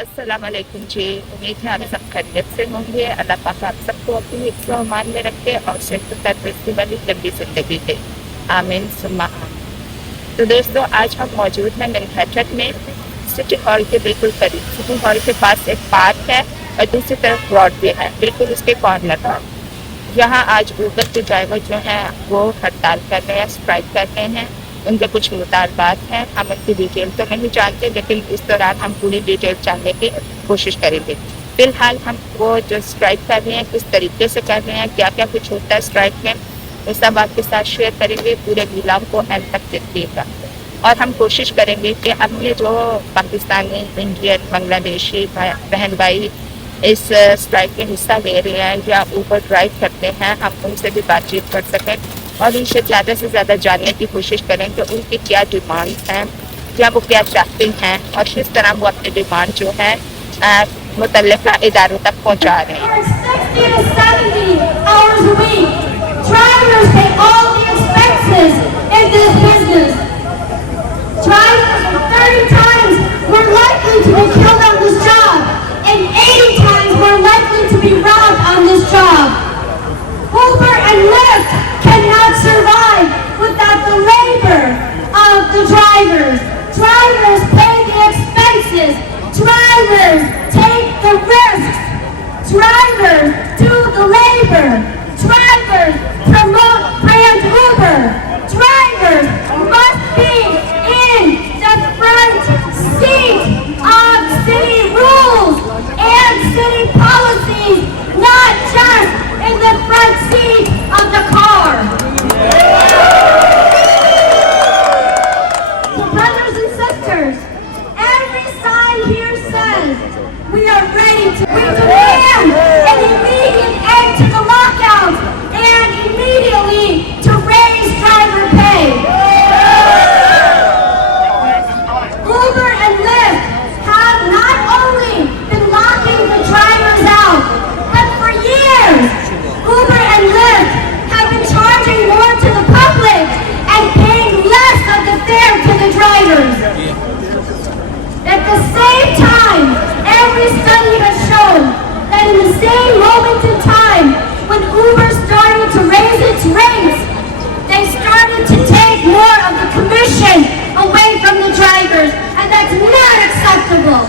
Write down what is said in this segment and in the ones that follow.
अस्सलाम वालेकुम जी। उम्मीद है आप सब खैरियत से होंगे। अल्लाह पाक आप सबको अपनी हिफ्ज़ और अमान में रखे और सेहत तंदुरुस्ती वाली लंबी ज़िंदगी दे। आमीन सुम्मा आमीन। तो दोस्तों, आज हम मौजूद हैं मैनहट्टन में, सिटी हॉल के बिल्कुल करीब। सिटी हॉल के पास एक पार्क है और दूसरी तरफ ब्रॉडवे है, बिल्कुल उसके कॉर्नर पर। यहाँ आज ऊबर के ड्राइवर जो हैं वो हड़ताल कर रहे हैं, स्ट्राइक कर रहे हैं। उनके कुछ मुतालबात हैं, हम उनकी डिटेल तो नहीं जानते, लेकिन इस दौरान हम पूरी डिटेल जानने की कोशिश करेंगे। फिलहाल हम वो जो स्ट्राइक कर रहे हैं किस तरीके से कर रहे हैं, क्या क्या कुछ होता है स्ट्राइक में, वो सब आपके साथ शेयर करेंगे। पूरे वीडियो को एंड तक देखिएगा और हम कोशिश करेंगे कि अपने जो पाकिस्तानी, इंडियन, बांग्लादेशी बहन भाई इस स्ट्राइक में हिस्सा ले रहे हैं या ऊपर ड्राइव करते हैं, हम उनसे भी बातचीत कर सकें और उनसे ज़्यादा से ज़्यादा जानने की कोशिश करें कि उनकी क्या डिमांड हैं, क्या वो क्या चाहते हैं और किस तरह वो अपनी डिमांड जो है मुतल्लिका इदारों तक पहुँचा रहे हैं। Uber and Lyft cannot survive without the labor of the drivers. Drivers pay the expenses. Drivers take the risks. Drivers do the labor. Drivers promote brand Uber. Drivers must be in the front seat of city rules and city policies, not just in the front seat of the car. So brothers and sisters, every sign here says we are ready to, we demand an immediate end to the lockout and immediately to raise driver pay. Uber and Lyft have not only been locking the drivers out, but for years Uber and Lyft have been charging more to the public and paying less of the fare to the drivers. At the same time, every study has shown that in the same moment in time when Uber started to raise its rates, they started to take more of the commission away from the drivers, and that's not acceptable.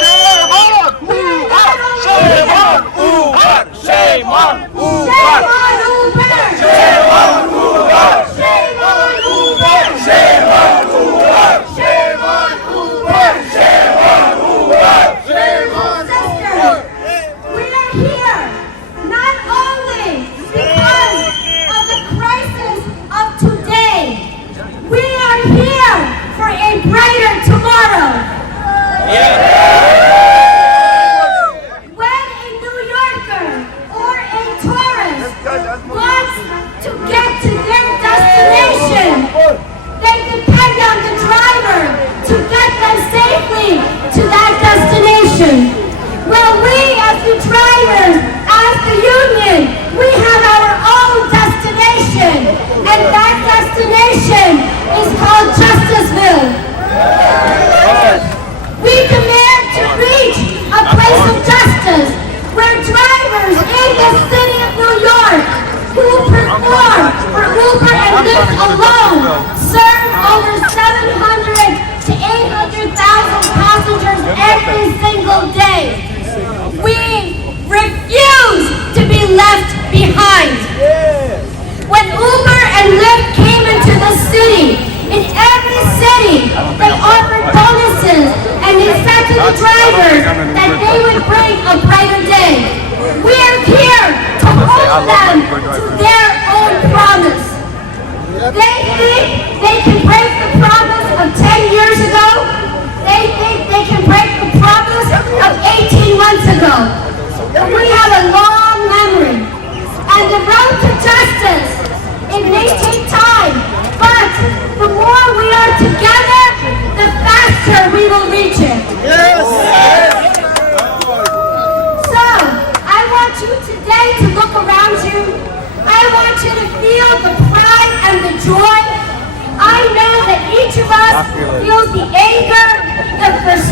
Shame on Uber! Shame on Uber! Shame on Uber! Shame on Uber! Shame on Uber! Shame on Uber! Shame on Uber! Shame on Sisters, we are here not only because of the crisis of today. We are here for a brighter tomorrow. When a New Yorker or a tourist wants to get to their destination, they depend on the driver to get them safely to that destination. Well, we as the drivers, as the union, we have our own destination, and that destination is called Justiceville. We demand to reach a place of justice where drivers in the city of New York who perform for Uber and Lyft alone serve over 700 to 800,000 passengers every single day. We refuse to be left behind. When Uber and Lyft came into the city, in every city, they offered bonuses and they said to the drivers that they would bring a brighter day. We are here to hold them to their own promise. They think they can break the promise of 10 years ago. They think they can break the promise of 18 months ago. We have a long memory. And the road to justice, it may take time, but the more we are together, the faster we will reach it. So, I want you today to look around you. I want you to feel the pride and the joy. I know that each of us feels the anger, the frustration,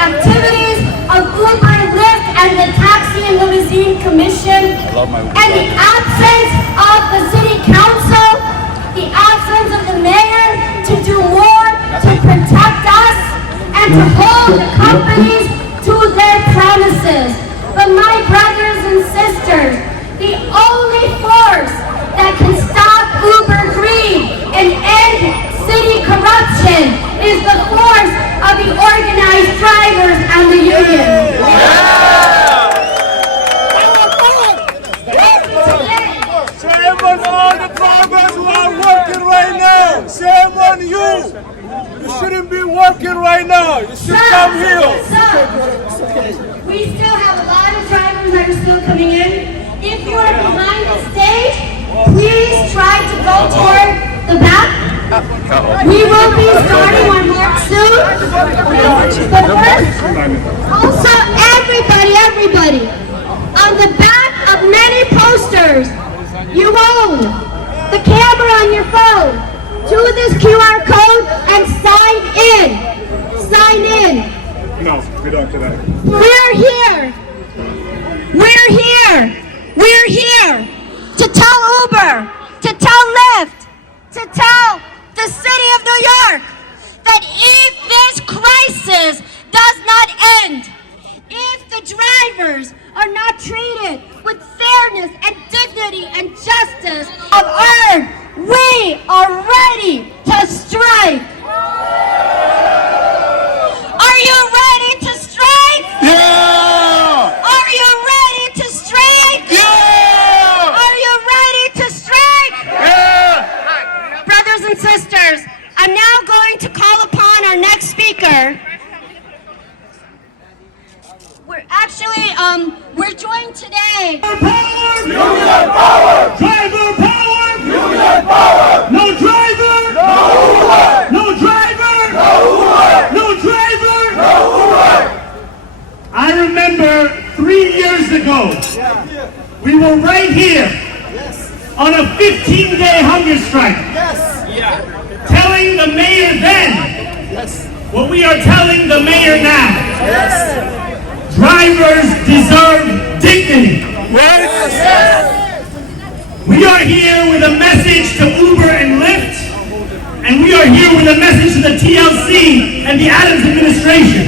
activities of Uber and Lyft and the Taxi and Limousine Commission, and the absence of the City Council, the absence of the Mayor to do more to protect us and to hold the companies to their promises. But my brothers and sisters, the only force that can stop Uber greed and end city corruption is the force of the organized drivers and the union. Shame on all the drivers who are working right now. Shame on you. You shouldn't be working right now. You should come here. We still have a lot of drivers that are still coming in. If you are behind the stage, please try to go toward the back. We will be starting our march soon. But first, also everybody, on the back of many posters, you own the camera on your phone to this QR code and sign in. Sign in. No, we don't do that. We're here to tell Uber, to tell Lyft, to tell the city of New York that if this crisis does not end, if the drivers are not treated with fairness and dignity and justice of earned, we are ready to strike. Are you ready to strike? Yeah! Are you ready to strike? Yeah! Are you ready to strike? Yeah! Brothers and sisters, I'm now going to call upon our next speaker. We're joined today. Union power! Driver power! Union power! No driver! No Uber! No driver! No Uber! No driver! No Uber! I remember 3 years ago, we were right here on a 15-day hunger strike. Telling the mayor then what we are telling the mayor now. Drivers deserve dignity. We are here with a message to Uber and Lyft, and we are here with a message to the TLC and the Adams administration.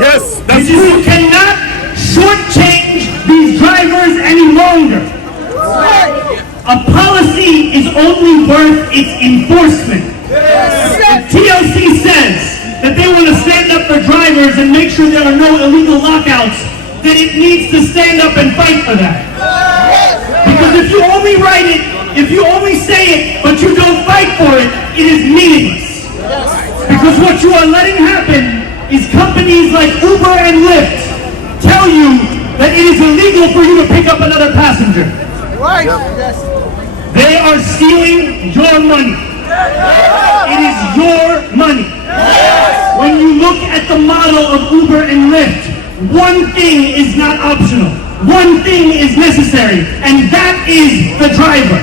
Yes, that's Which is you cannot shortchange these drivers any longer. A policy is only worth its enforcement. If TLC says that they want to stand up for drivers and make sure there are no illegal lockouts, then it needs to stand up and fight for that. Because if you only write it, if you only say it, but you don't fight for it, it is meaningless. Because what you are letting happen is companies like Uber and Lyft tell you that it is illegal for you to pick up another passenger. They are stealing your money. It is your money. When you look at the model of Uber and Lyft, one thing is not optional. One thing is necessary, and that is the driver.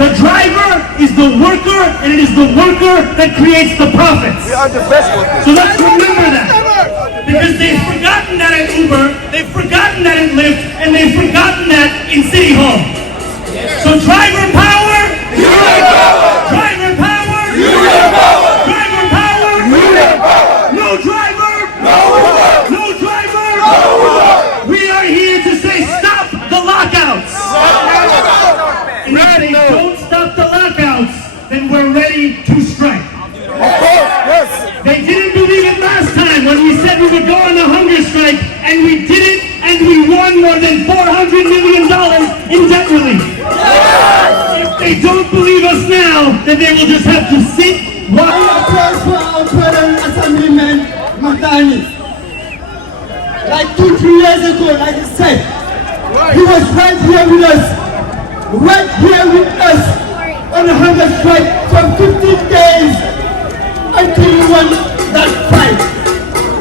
The driver is the worker, and it is the worker that creates the profits. we are the best workers. So let's remember that. Because they've forgotten that at Uber, they've forgotten that at Lyft, and they've forgotten that in City Hall. So driver power! Union power! Driver power! Union power! Driver power! Union power! No driver! No Uber! No driver! No Uber! We are here to say stop the lockouts! And if they don't stop the lockouts, then we're ready to strike. Of course, yes. They didn't believe it last time when we said we would go on a hunger strike, and we did it, and we won more than $400 million in debt relief. If they don't believe us now, then they will just have to sit, watch. Applause for our brother Assemblyman Matani. Like 2-3 years ago, like I said, he was right here with us on a hunger strike for 15 days until we won that fight.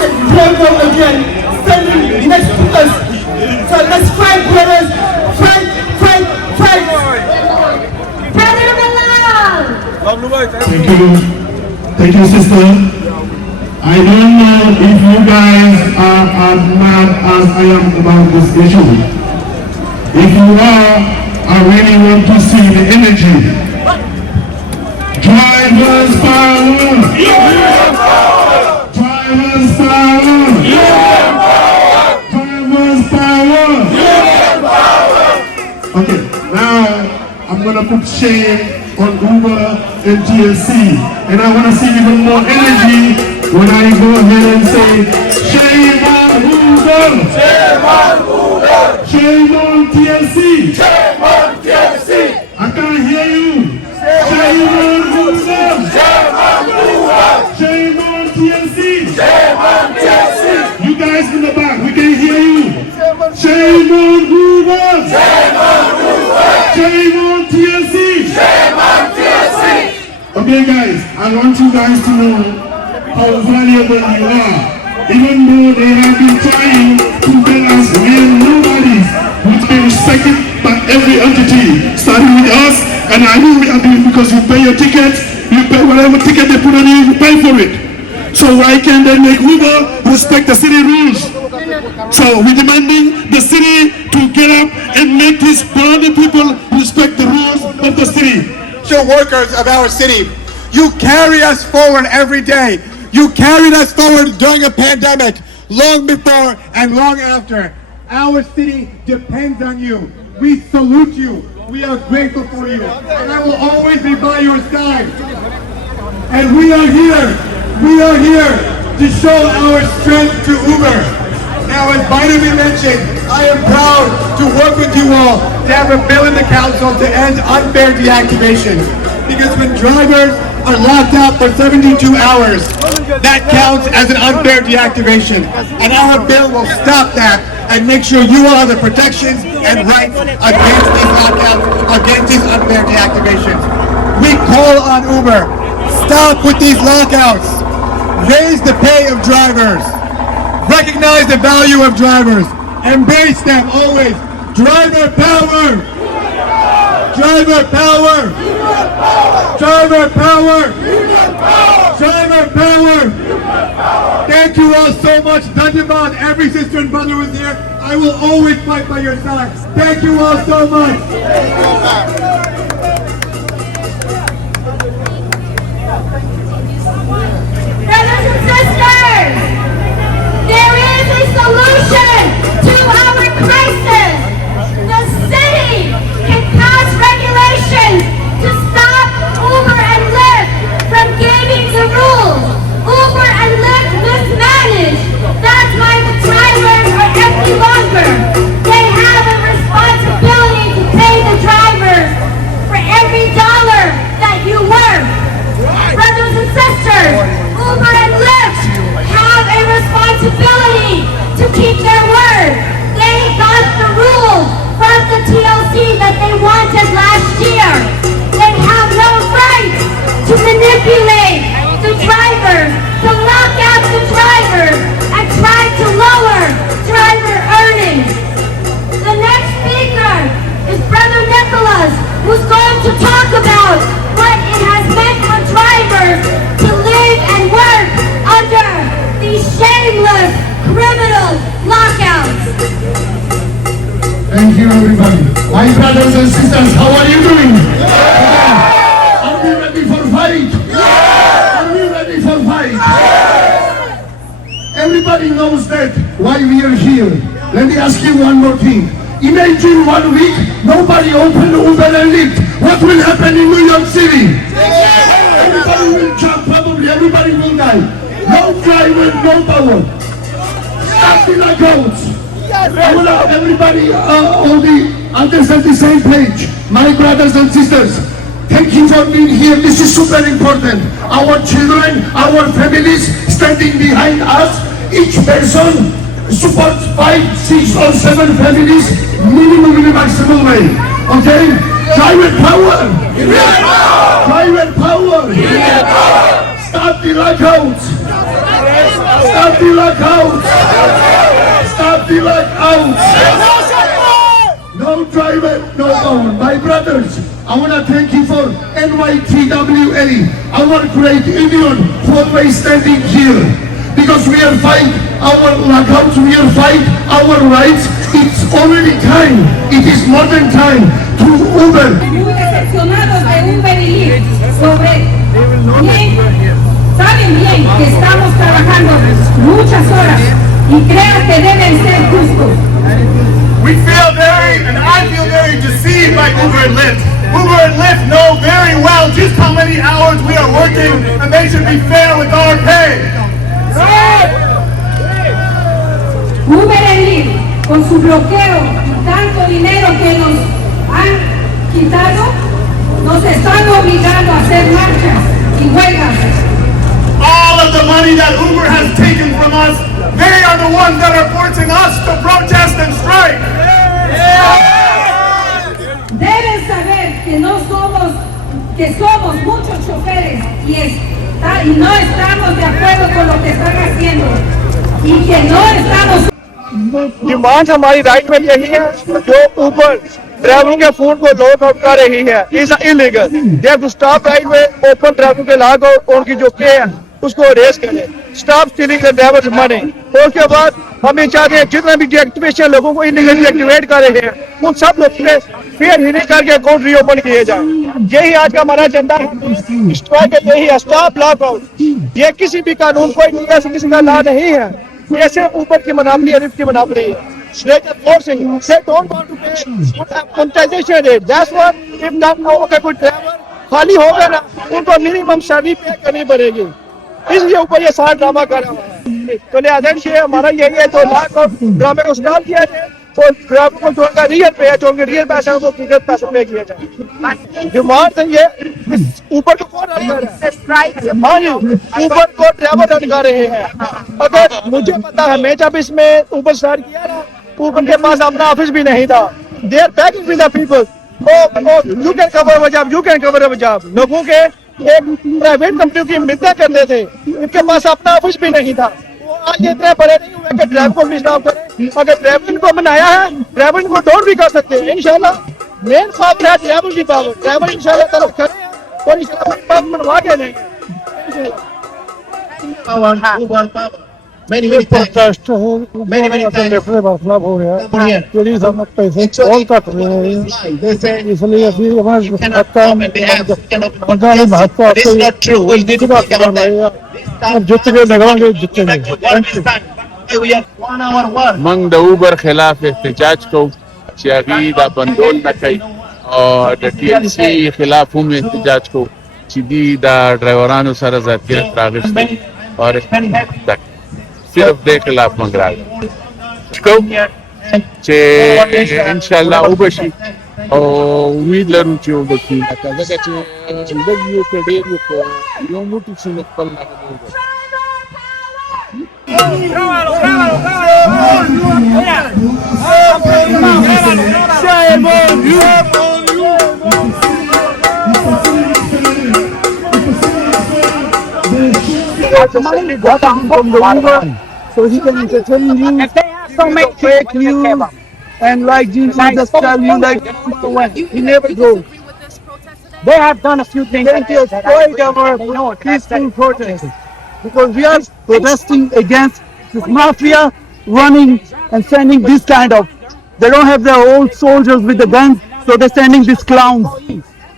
And here we go again, standing next to us. So let's fight, brothers. Fight, fight, fight. Brother Malone! Love the way, Thank you, sister. I don't know if you guys are as mad as I am about this issue. If you are, I really want to see the energy. Drivers power! Drivers power! Drivers power! Okay, now I'm gonna put shame on Uber and TLC, and I want to see even more energy when I go ahead and say shame on Uber, shame on Uber, shame on TLC, shame on TLC. I can't hear you. Shame on Uber, shame on Uber, shame on TLC, shame on TLC. You guys in the back, we can hear you. Shame on Uber, shame on Uber, shame on TLC, shame on TLC. Okay guys, I want you guys to know how valuable you are. Even though they have been trying to tell us we are nobodies, which is respected by every entity, starting with us, and I know we are doing because you pay your ticket, you pay whatever ticket they put on you, you pay for it. So why can't they make Uber respect the city rules? So we're demanding the city to get up and make these body people respect the rules of the city. Workers of our city, you carry us forward every day. You carried us forward during a pandemic, long before and long after. Our city depends on you. We salute you. We are grateful for you. And I will always be by your side. And we are here to show our strength to Uber. Now, as Biden mentioned, I am proud to work with you all to have a bill in the council to end unfair deactivation. Because when drivers are locked out for 72 hours, that counts as an unfair deactivation. And our bill will stop that and make sure you all have the protections and rights against these lockouts, against these unfair deactivations. We call on Uber, stop with these lockouts, raise the pay of drivers, recognize the value of drivers, embrace them always. Driver power! Driver power! Driver power! Driver power! Thank you all so much. Dandaman, every sister and brother was here. I will always fight by your side. Thank you all so much. Brothers and sisters, there is a solution to our crisis. The city can pass regulations to stop Uber and Lyft from gaming the rules. Uber and Lyft mismanage. That's why the drivers are empty longer. They have a responsibility to pay the drivers for every dollar that you work. Brothers and sisters, Uber and Lyft have a responsibility to keep their word. They got the rules from the TLC that they wanted last year. They have no right to manipulate the drivers, to lock out the drivers, and try to lower driver earnings. The next speaker is Brother Nicholas, who's going to talk about what it has meant for drivers to live and work under these shameless criminal lockouts. Thank you, everybody. My brothers and sisters, how are you doing? Are we ready for fight? Are we ready for fight? Everybody knows that why we are here. Let me ask you one more thing. Imagine 1 week, nobody opened Uber and Lyft. What will happen in New York City? Everybody will jump, probably everybody will die. No driver, no power. Stop the lockouts. I want everybody on the understand the same page. My brothers and sisters, thank you for being here. This is super important. Our children, our families standing behind us. Each person supports 5, 6 or 7 families, minimum in the maximum way. Okay? Driver power! Driver power! Stop the lockouts! Stop the lockouts! Stop the lockouts! No driver, no power. My brothers, I want to thank you for NYTWA, our great union, for always standing here. because we are fight our lockouts, we are fight our rights. It's already time. It is modern time to Uber. Muy decepcionados de Uber y Lyft saben bien que estamos trabajando muchas horas y creo que deben ser justos. We feel and I feel very deceived by Uber and Lyft. Uber and Lyft know very well just how many hours we are working, and they should be fair with our pay. Uber y Lyft, con su bloqueo y tanto dinero que nos han quitado, nos están obligando a hacer marchas y huelgas. All of the money that Uber has taken from us, they are the ones that are forcing us to protest and strike. Deben saber que somos muchos choferes y no estamos de acuerdo con lo que están haciendo y que no estamos. Demand हमारी right में यही है जो ऊपर ड्राइवरों के phone को lock out कर रही है is illegal. They have to stop right में ओपन ड्राइवरों के लॉक आउट उनकी जो पे है उसको अरेज करें। Stop stealing the drivers money. और उसके बाद हम ये चाहते हैं जितना भी डीएक्टिवेशन लोगों को इलीगल डीएक्टिवेट कर रहे हैं उन सब लोग पे फेयर हियरिंग करके अकाउंट रीओपन किए जाए। यही आज का हमारा एजेंडा है। स्ट्राइक यही है, स्टॉप लॉक आउट। ये किसी भी कानून को किसी का ला नहीं है, ये सिर्फ ऊपर की मनाफरी अरिफ की मनाफरी है। They don't want to pay compensation rate. That's what if not okay कोई ड्राइवर खाली होगा ना उनको मिनिमम सैलरी पे करनी पड़ेगी। इसलिए ऊपर ये सारा ड्रामा कर रहा है। तो लिहाजा ये हमारा यही है तो लाख और ड्रामे को स्टॉप किया जाए और ड्राइवर को जो उनका रियल पे है जो उनके रियल पैसा है वो फिगर पैसे पे किया जाए। डिमांड है ये ऊपर को कौन रन कर रहा है? मान लो ऊपर को ड्राइवर रन कर रहे हैं। अगर मुझे पता है मैं जब इसमें ऊपर स्टार्ट किया ना ऊपर के पास अपना ऑफिस भी नहीं था। They are packing with the people. You can cover a job, you can cover a job. लोगों के एक प्राइवेट कंपनी की मिलता करते थे, इनके पास अपना ऑफिस भी नहीं था। वो आज इतने बड़े नहीं हुए कि ड्राइवर को भी स्टॉप करें। अगर ड्राइवर को बनाया है ड्राइवर को डोर भी कर सकते हैं। इंशाल्लाह मेन पावर है ड्राइवर की पावर। ड्राइवर इंशाल्लाह तरफ करें और इंशाल्लाह पावर बनवा के देंगे। many protest many मतलब हो गया चोरी सब पैसे और कट रहे हैं इसलिए अभी हमारे भाजपा जितने लगाएंगे जितने मंग द ऊबर खिलाफ एहतजाज को चियागी दा बंदोल न कई और द टीएलसी खिलाफ हम एहतजाज को सीधी दा ड्राइवरानो सारा जाती रागिश और सिर्फ दे खिलाफ मंग रहा चे इंशाल्लाह उबशी और उम्मीद लरूं चे उबशी ځکه چې زندګي کې ډېر یو موټی څه خپل so he can entertain you. If they have so many fake news and like Jesus just tell you like he never goes. They have done a few things. They destroyed our peaceful protest because we are protesting against this mafia running and sending this kind of. They don't have their old soldiers with the guns, so they're sending these clowns.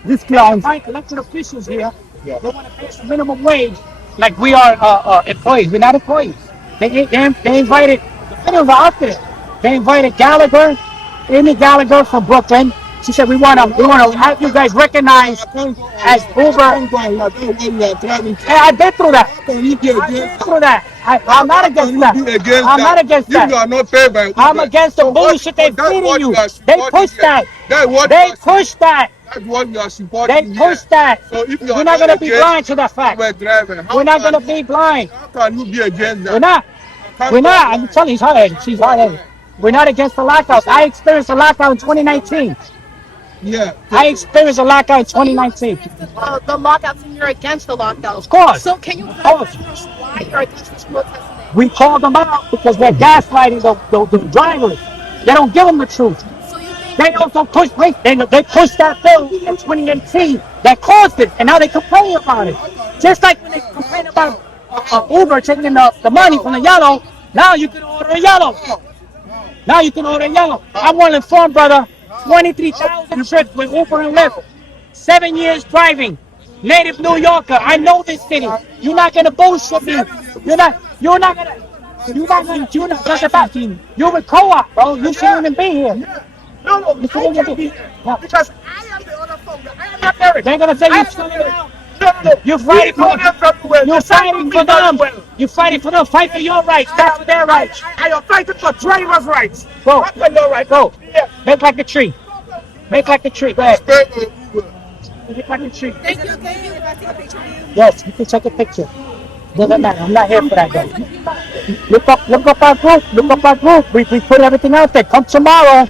These clowns. Elected officials here, they want to pay minimum wage like we are employees. We're not employees. They invited the middle of the outfit. They invited Amy Gallagher from Brooklyn. She said we want to have you guys recognized as Uber. Hey, I've been through that. I'm not against that. I'm not against that. You are not paid by Uber. I'm against the bullshit they're feeding you. They push that. They push that. That's what you are supporting. They push that. So if you We're not going to be blind to that fact. We're not going to be blind. How can you be against that? We're not. We're not. I'm telling you, he's hard-headed. She's hard-headed. We're not against the lockouts. I experienced a lockout in 2019. Yeah. I experienced a lockout in 2019. The lockouts, and you're against the lockouts. Of course. So can you tell us why you're against this protest today? We called them out because they're gaslighting the drivers. They don't give them the truth. They also pushed. They pushed that bill in 2018 that caused it, and now they complain about it. Just like when they complain about Uber taking the money from the yellow. Now you can order a yellow. Now you can order a yellow. I'm well informed, brother. 23,000 trips with Uber and Lyft. 7 years driving. Native New Yorker. I know this city. You're not gonna bullshit me. You're not just about you. You're with co-op, bro. You shouldn't even be here. No, You shouldn't even be here. No. because I am the owner from the. I am not married. They're gonna say you're screwing around. No. You're fighting for them. You're fighting for them. You're fighting for them. Fight for your rights. That's for their rights. I am fighting for drivers' rights. Go. Not for your rights. Go. Yeah. Make like a tree. Make like a tree. Go ahead. Make like a tree. Thank you. Can you take a picture of you? Yes, you can take a picture. Doesn't matter. I'm not here for that, though. Look up our group. Look up our group. We put everything out there. Come tomorrow.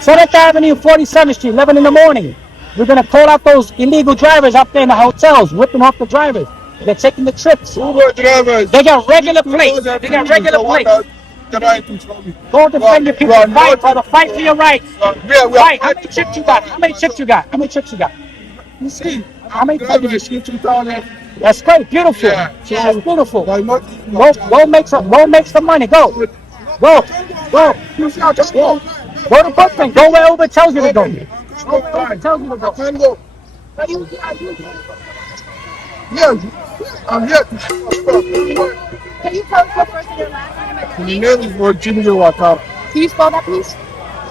7th Avenue, 47th Street, 11 in the morning. We're going to call out those illegal drivers out there in the hotels, whipping off the drivers. They're taking the trips. Uber drivers. They got regular plates. They got regular plates. Go defend your people. Fight, brother. Fight for your rights. Fight. How many chips you got? How many chips you got? How many chips you got? You see? How many chips you got? That's great. Beautiful. Yeah, beautiful. Go make some money. Go. Yeah. Go to Brooklyn. Go where Uber tells you to go. Go where Uber tells you to go. Yeah, I'm here. Can you tell us your first and your last name? My name is 𝐿𝐺𝐻𝑒𝐻𝑒𝐻𝑒𝐻. Can you spell that, please?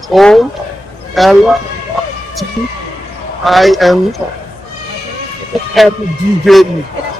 𝐿𝐺𝐻𝑒𝐻𝑒𝐻𝑒𝐻. 𝐿𝐺𝐻𝑒𝐻𝑒𝐻𝑒𝐻𝑒𝐻.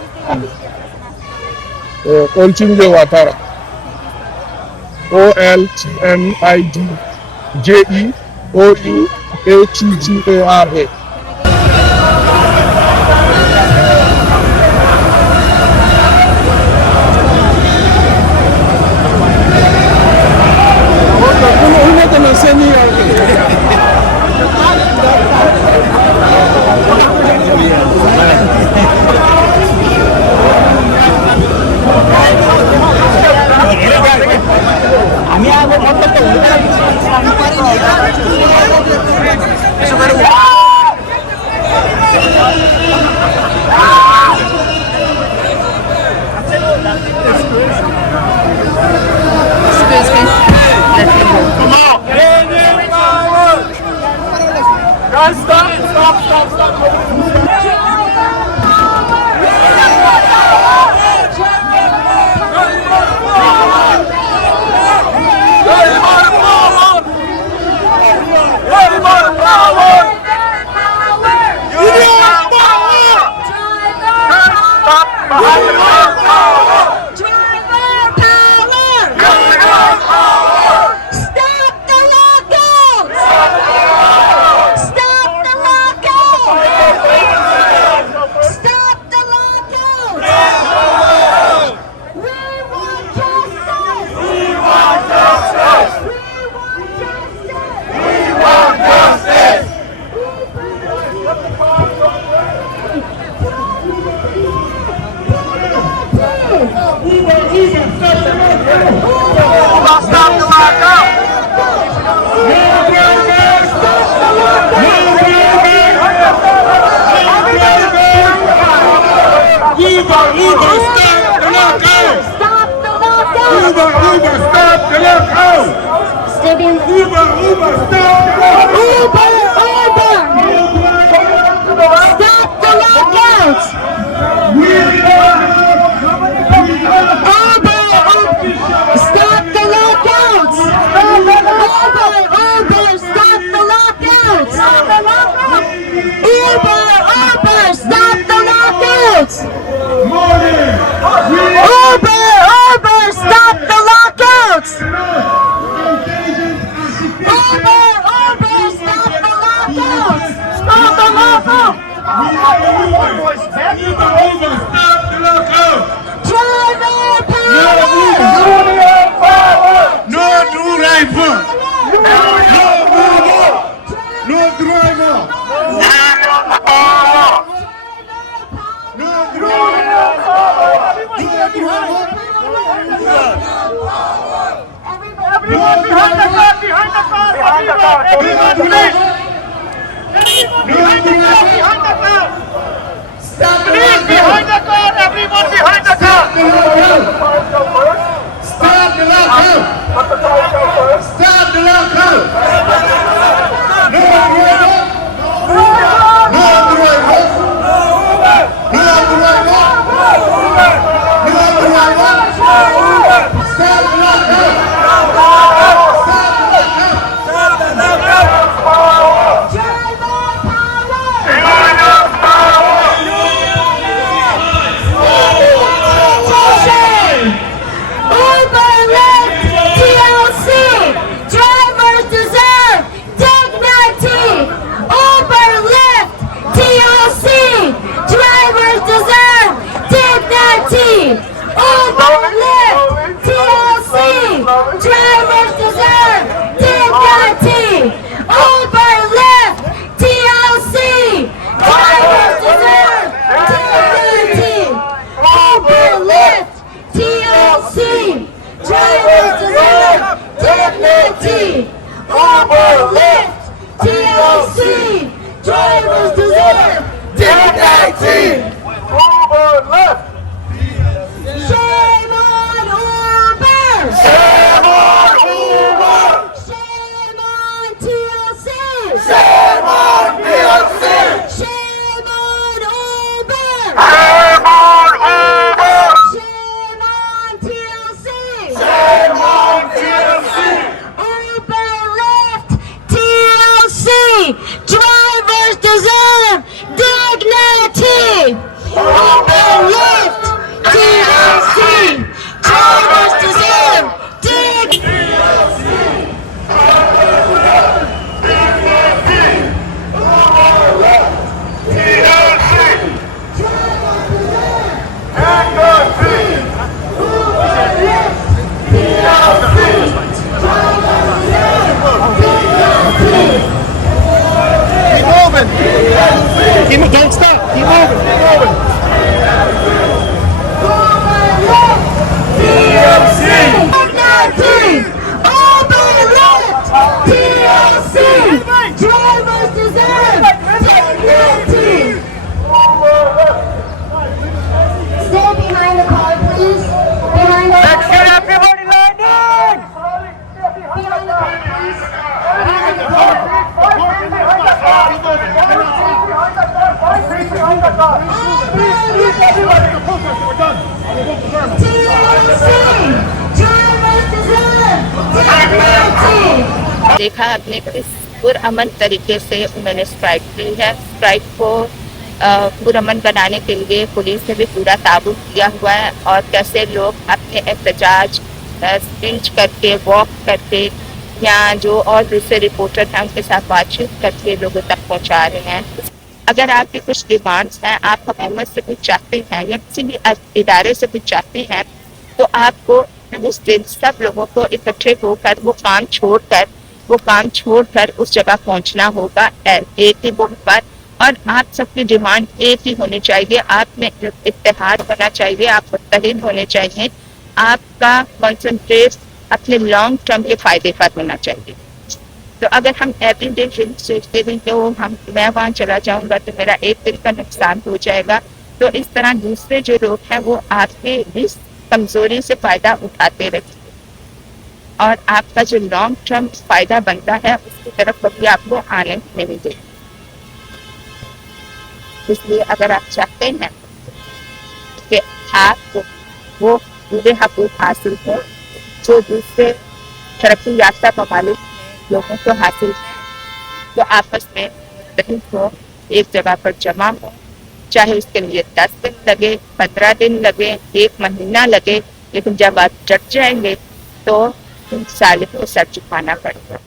Everyone behind the car! देखा आपने किस पुरअमन तरीके से उन्होंने strike की है। Strike को पुरअमन बनाने के लिए पुलिस ने भी पूरा ताबूत किया हुआ है और कैसे लोग अपने एहतजाज स्पिंच करके वॉक करके या जो और दूसरे रिपोर्टर हैं उनके साथ बातचीत करके लोगों तक पहुंचा रहे हैं। अगर आपकी कुछ डिमांड्स हैं, आप हुकूमत से कुछ चाहते हैं या किसी भी इदारे से कुछ चाहते हैं, तो आपको उस दिन सब लोगों को इकट्ठे होकर वो काम छोड़कर उस जगह पहुंचना होगा एक ही बुक पर। और आप सबकी डिमांड एक ही होनी चाहिए, आप में इत्तेहाद होना चाहिए, आप मुत्तहिद होने चाहिए, आपका कॉन्सेंट्रेट अपने लॉन्ग टर्म के फायदे पर होना चाहिए। तो अगर हम एवरी डे सोचते हैं कि मैं वहाँ चला जाऊंगा तो मेरा एक दिन का नुकसान हो जाएगा, तो इस तरह दूसरे जो लोग हैं वो आपके इस कमजोरी से फायदा उठाते रहते हैं और आपका जो लॉन्ग टर्म फायदा बनता है उसकी तरफ कभी आपको आने नहीं देते। इसलिए अगर आप चाहते हैं कि आपको वो पूरे हकूक हासिल हो जो दूसरे तरक्की याफ्ता ममालिक लोगों को हासिल है, तो आपस में मुत्तहिद हो, एक जगह पर जमा हो, चाहे उसके लिए 10 दिन लगे, 15 दिन लगे, 1 महीना लगे, लेकिन जब आप डट जाएंगे तो सालिम को सर झुकाना पड़ेगा।